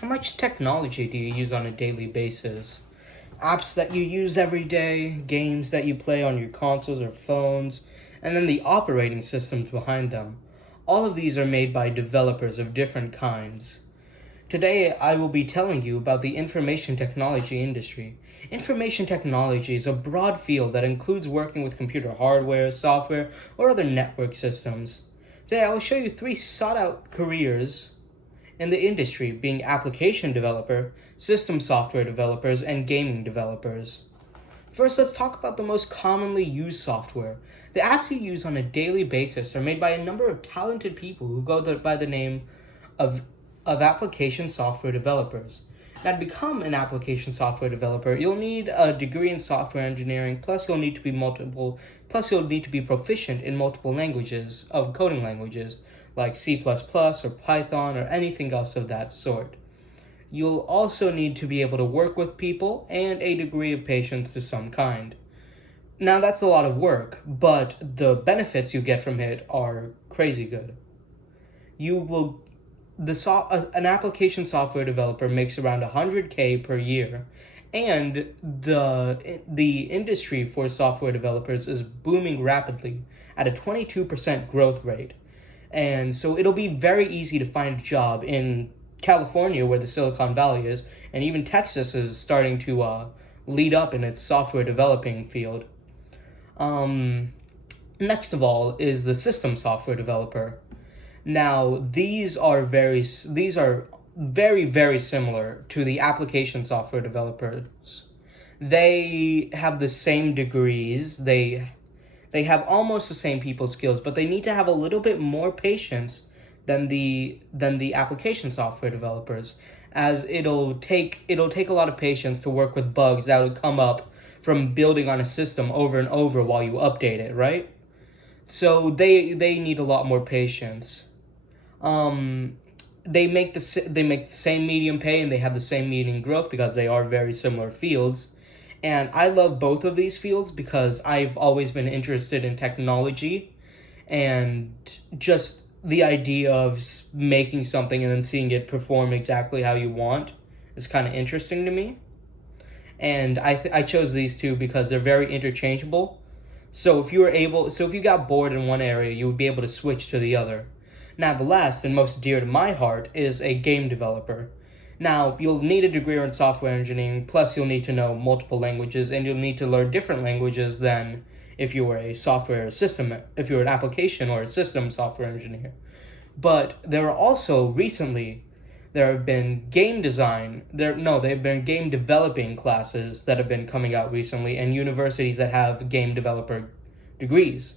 How much technology do you use on a daily basis? Apps that you use every day, games that you play on your consoles or phones, and then the operating systems behind them. All of these are made by developers of different kinds. Today, I will be telling you about the information technology industry. Information technology is a broad field that includes working with computer hardware, software, or other network systems. Today, I will show you 3 sought out careers in the industry, being application developer, system software developers, and gaming developers. First, let's talk about the most commonly used software. The apps you use on a daily basis are made by a number of talented people who go by the name of application software developers. Now, to become an application software developer, you'll need a degree in software engineering, plus you'll need to be proficient in multiple languages of coding languages, like C++ or Python or anything else of that sort. You'll also need to be able to work with people and a degree of patience to some kind. Now, that's a lot of work, but the benefits you get from it are crazy good. An application software developer makes around $100K per year, and the industry for software developers is booming rapidly at a 22% growth rate. And so it'll be very easy to find a job in California, where the Silicon Valley is, and even Texas is starting to lead up in its software developing field. Next of all is the system software developer. Now, these are very, very similar to the application software developers. They have the same degrees. They have almost the same people skills, but they need to have a little bit more patience than the application software developers, as it'll take a lot of patience to work with bugs that would come up from building on a system over and over while you update it, right? So they need a lot more patience. They make the same medium pay, and they have the same median growth because they are very similar fields. And I love both of these fields because I've always been interested in technology, and just the idea of making something and then seeing it perform exactly how you want is kind of interesting to me. And I chose these two because they're very interchangeable. So if you got bored in one area, you would be able to switch to the other. Now, the last and most dear to my heart is a game developer. Now, you'll need a degree in software engineering, plus you'll need to know multiple languages, and you'll need to learn different languages than if you were if you were an application or a system software engineer. But there have been game developing classes that have been coming out recently, and universities that have game developer degrees.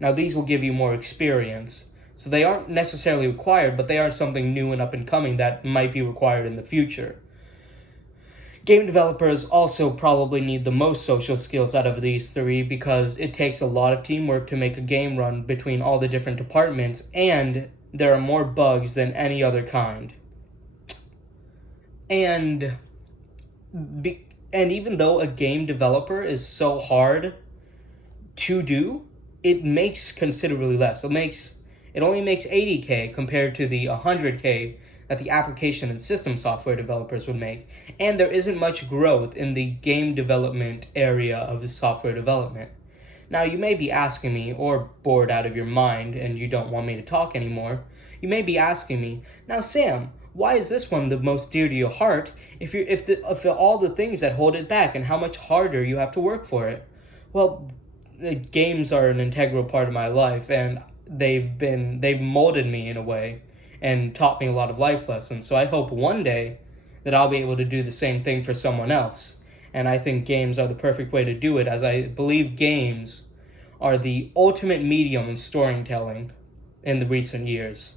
Now, these will give you more experience. So they aren't necessarily required, but they are something new and up and coming that might be required in the future. Game developers also probably need the most social skills out of these 3 because it takes a lot of teamwork to make a game run between all the different departments, and there are more bugs than any other kind. And even though a game developer is so hard to do, it makes considerably less. It only makes $80K compared to the $100K that the application and system software developers would make. And there isn't much growth in the game development area of the software development. Now, you may be asking me, or bored out of your mind and you don't want me to talk anymore, you may be asking me, now Sam, why is this one the most dear to your heart if all the things that hold it back and how much harder you have to work for it? Well, the games are an integral part of my life, and they've molded me in a way and taught me a lot of life lessons. So I hope one day that I'll be able to do the same thing for someone else. And I think games are the perfect way to do it, as I believe games are the ultimate medium of storytelling in the recent years.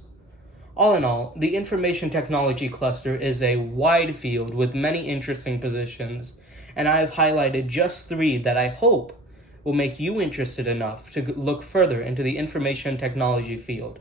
All in all, the information technology cluster is a wide field with many interesting positions, and I have highlighted just 3 that I hope will make you interested enough to look further into the information technology field.